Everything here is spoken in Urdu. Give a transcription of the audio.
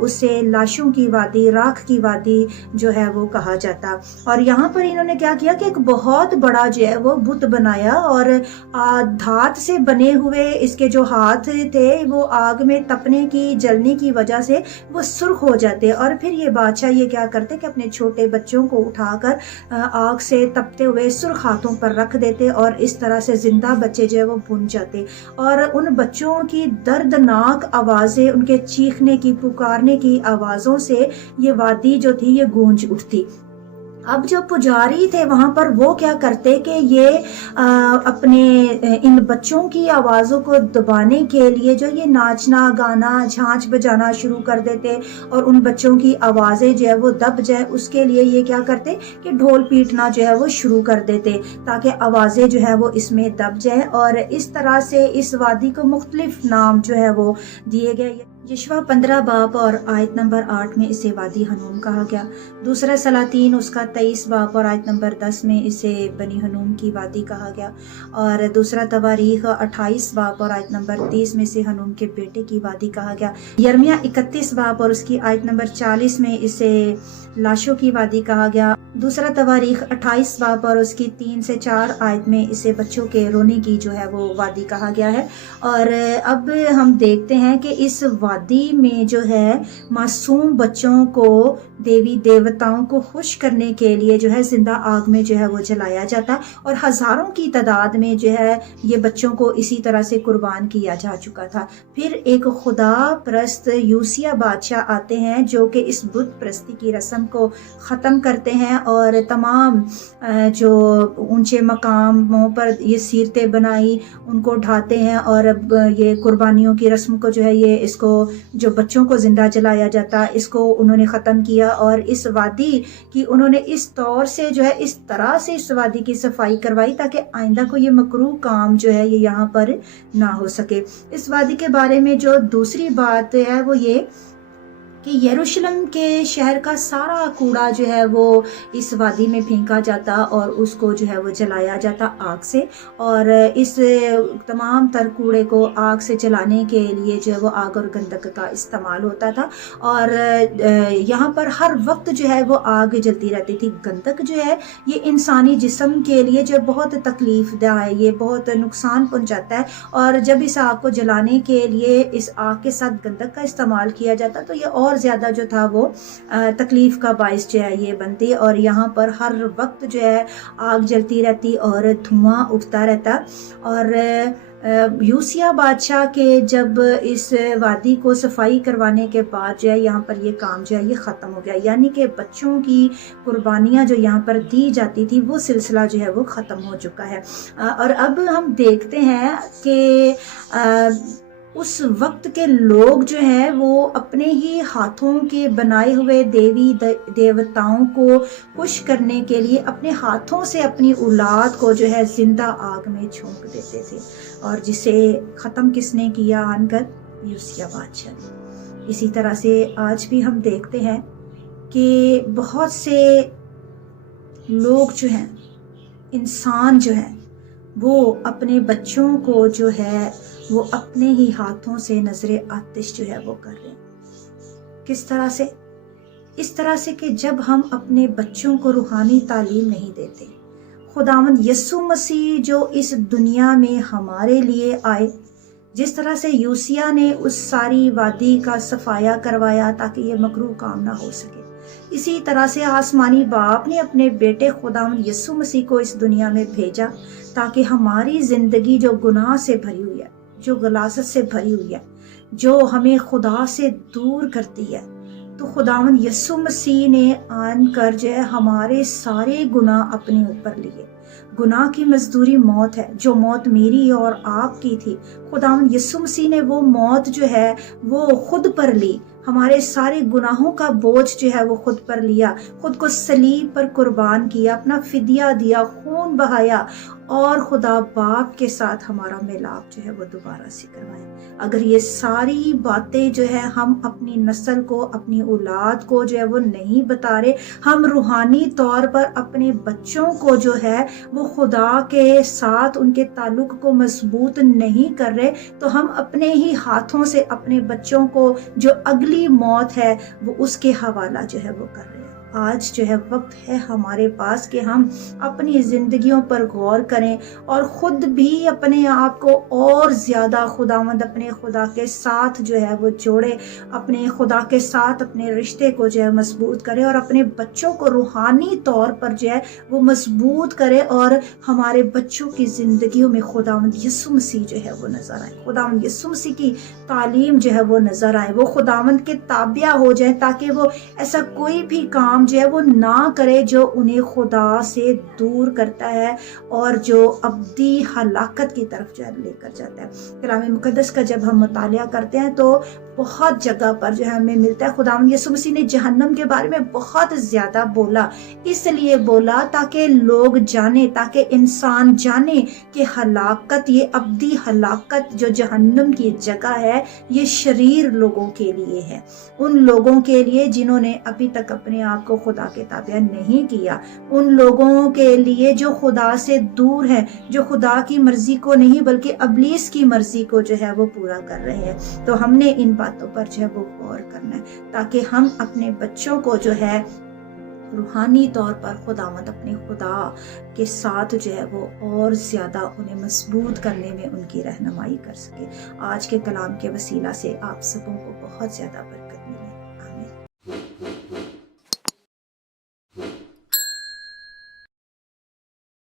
اسے لاشوں کی وادی، راکھ کی وادی جو ہے وہ کہا جاتا۔ اور یہاں پر انہوں نے کیا کیا کہ ایک بہت بڑا جو ہے وہ بت بنایا، اور دھات سے بنے ہوئے اس کے جو ہاتھ تھے وہ آگ میں تپنے کی، جلنے کی وجہ سے وہ سرخ ہو جاتے، اور پھر یہ بادشاہ یہ کیا کرتے کہ اپنے چھوٹے بچوں کو اٹھا کر آگ سے تپتے ہوئے سرخ ہاتھوں پر رکھ دیتے، اور اس طرح سے زندہ بچے جو ہے وہ بھن جاتے، اور ان بچوں کی دردناک آوازیں، ان کے چیخنے کی، پکارنے کی آوازوں سے یہ وادی جو تھی یہ گونج اٹھتی۔ اب جو پجاری تھے وہاں پر وہ کیا کرتے کہ یہ اپنے ان بچوں کی آوازوں کو دبانے کے لیے جو یہ ناچنا گانا جھانچ بجانا شروع کر دیتے، اور ان بچوں کی آوازیں جو ہے وہ دب جائے اس کے لیے یہ کیا کرتے کہ ڈھول پیٹنا جو ہے وہ شروع کر دیتے تاکہ آوازیں جو ہے وہ اس میں دب جائیں، اور اس طرح سے اس وادی کو مختلف نام جو ہے وہ دیے گئے۔ یشوع 15 باب اور آیت نمبر 8 میں اسے وادی ہنوم کہا گیا۔ دوسرا سلاطین اس کا 23 باب اور آیت نمبر 10 میں اسے بنی ہنوم کی وادی کہا گیا، اور دوسرا تواریخ 28 باب اور آیت نمبر 30 میں اسے ہنوم کے بیٹے کی وادی کہا گیا۔ یرمیہ 31 باب اور اس کی آیت نمبر 40 میں اسے لاشوں کی وادی کہا گیا۔ دوسرا تواریخ 28 باب اور اس کی 3 سے 4 آیت میں اسے بچوں کے رونے کی جو ہے وہ وادی کہا گیا ہے۔ اور اب ہم دیکھتے ہیں کہ اس وادی میں جو ہے معصوم بچوں کو دیوی دیوتاؤں کو خوش کرنے کے لیے جو ہے زندہ آگ میں جو ہے وہ جلایا جاتا، اور ہزاروں کی تعداد میں جو ہے یہ بچوں کو اسی طرح سے قربان کیا جا چکا تھا۔ پھر ایک خدا پرست یوسیہ بادشاہ آتے ہیں جو کہ اس بت پرستی کی رسم کو ختم کرتے ہیں، اور تمام جو اونچے مقاموں پر یہ سیرتیں بنائی ان کو ڈھاتے ہیں، اور اب یہ قربانیوں کی رسم کو جو ہے یہ اس کو جو بچوں کو زندہ جلایا جاتا اس کو انہوں نے ختم کیا، اور اس وادی کی انہوں نے اس طور سے جو ہے اس طرح سے اس وادی کی صفائی کروائی تاکہ آئندہ کو یہ مکروہ کام جو ہے یہ یہاں پر نہ ہو سکے۔ اس وادی کے بارے میں جو دوسری بات ہے وہ یہ کہ یروشلم کے شہر کا سارا کوڑا جو ہے وہ اس وادی میں پھینکا جاتا، اور اس کو جو ہے وہ جلایا جاتا آگ سے، اور اس تمام تر کوڑے کو آگ سے جلانے کے لیے جو ہے وہ آگ اور گندک کا استعمال ہوتا تھا، اور یہاں پر ہر وقت جو ہے وہ آگ جلتی رہتی تھی۔ گندک جو ہے یہ انسانی جسم کے لیے جو بہت تکلیف دہ ہے، یہ بہت نقصان پہنچاتا ہے، اور جب اس آگ کو جلانے کے لیے اس آگ کے ساتھ گندک کا استعمال کیا جاتا تو یہ اور زیادہ جو تھا وہ تکلیف کا باعث جو ہے یہ بنتی، اور یہاں پر ہر وقت جو ہے آگ جلتی رہتی اور دھواں اٹھتا رہتا۔ اور یوسیہ بادشاہ کے جب اس وادی کو صفائی کروانے کے بعد جو ہے یہاں پر یہ کام جو ہے یہ ختم ہو گیا، یعنی کہ بچوں کی قربانیاں جو یہاں پر دی جاتی تھی وہ سلسلہ جو ہے وہ ختم ہو چکا ہے۔ اور اب ہم دیکھتے ہیں کہ اس وقت کے لوگ جو ہیں وہ اپنے ہی ہاتھوں کے بنائے ہوئے دیوی دیوتاؤں کو خوش کرنے کے لیے اپنے ہاتھوں سے اپنی اولاد کو جو ہے زندہ آگ میں جھونک دیتے تھے، اور جسے ختم کس نے کیا؟ آنگت یوسیہ بادشاہ نے۔ اسی طرح سے آج بھی ہم دیکھتے ہیں کہ بہت سے لوگ جو ہیں، انسان جو ہیں، وہ اپنے بچوں کو جو ہے وہ اپنے ہی ہاتھوں سے نذر آتش جو ہے وہ کر رہے ہیں۔ کس طرح سے؟ اس طرح سے کہ جب ہم اپنے بچوں کو روحانی تعلیم نہیں دیتے، خداوند یسوع مسیح جو اس دنیا میں ہمارے لیے آئے، جس طرح سے یوسیہ نے اس ساری وادی کا صفایا کروایا تاکہ یہ مکروہ کام نہ ہو سکے، اسی طرح سے آسمانی باپ نے اپنے بیٹے خداوند یسوع مسیح کو اس دنیا میں بھیجا تاکہ ہماری زندگی جو گناہ سے بھری ہوئی ہے، جو غلاظت سے بھری ہوئی ہے، جو ہمیں خدا سے دور کرتی ہے، تو خداوند یسوع مسیح نے آن کر جو ہے ہمارے سارے گناہ اپنے اوپر لیے۔ گناہ کی مزدوری موت ہے، جو موت میری اور آپ کی تھی، خداوند یسوع مسیح نے وہ موت جو ہے وہ خود پر لی، ہمارے سارے گناہوں کا بوجھ جو ہے وہ خود پر لیا، خود کو صلیب پر قربان کیا، اپنا فدیہ دیا، خون بہایا، اور خدا باپ کے ساتھ ہمارا ملاپ جو ہے وہ دوبارہ سے کروائے۔ اگر یہ ساری باتیں جو ہے ہم اپنی نسل کو، اپنی اولاد کو جو ہے وہ نہیں بتا رہے، ہم روحانی طور پر اپنے بچوں کو جو ہے وہ خدا کے ساتھ ان کے تعلق کو مضبوط نہیں کر رہے، تو ہم اپنے ہی ہاتھوں سے اپنے بچوں کو جو اگلی موت ہے وہ اس کے حوالہ جو ہے وہ کر رہے ہیں۔ آج جو ہے وقت ہے ہمارے پاس کہ ہم اپنی زندگیوں پر غور کریں اور خود بھی اپنے آپ کو اور زیادہ خداوند اپنے خدا کے ساتھ جو ہے وہ جوڑے، اپنے خدا کے ساتھ اپنے رشتے کو جو ہے مضبوط کرے اور اپنے بچوں کو روحانی طور پر جو ہے وہ مضبوط کرے، اور ہمارے بچوں کی زندگیوں میں خداوند یسوع مسیح جو ہے وہ نظر آئے، خداوند یسوع مسیح کی تعلیم جو ہے وہ نظر آئے، وہ خداوند کے تابع ہو جائے، تاکہ وہ ایسا کوئی بھی کام جو ہے وہ نہ کرے جو انہیں خدا سے دور کرتا ہے اور جو ابدی ہلاکت کی طرف جو ہے لے کر جاتا ہے۔ کلام مقدس کا جب ہم مطالعہ کرتے ہیں تو بہت جگہ پر جو ہے ہمیں ملتا ہے خداوند یسوع مسیح نے جہنم کے بارے میں بہت زیادہ بولا، اس لیے بولا تاکہ لوگ جانیں، تاکہ انسان جانے کہ ہلاکت، یہ ابدی ہلاکت جو جہنم کی جگہ ہے، یہ شریر لوگوں کے لیے ہے، ان لوگوں کے لیے جنہوں نے ابھی تک اپنے آپ کو خدا کے تابع نہیں کیا، ان لوگوں کے لیے جو خدا سے دور ہیں، جو خدا کی مرضی کو نہیں بلکہ ابلیس کی مرضی کو جو ہے وہ پورا کر رہے ہیں۔ تو ہم نے ان باتوں پر جو ہے وہ غور کرنا ہے، تاکہ ہم اپنے بچوں کو جو ہے روحانی طور پر خداوند اپنے خدا کے ساتھ جو ہے وہ اور زیادہ انہیں مضبوط کرنے میں ان کی رہنمائی کر سکے۔ آج کے کلام کے وسیلہ سے آپ سبوں کو بہت زیادہ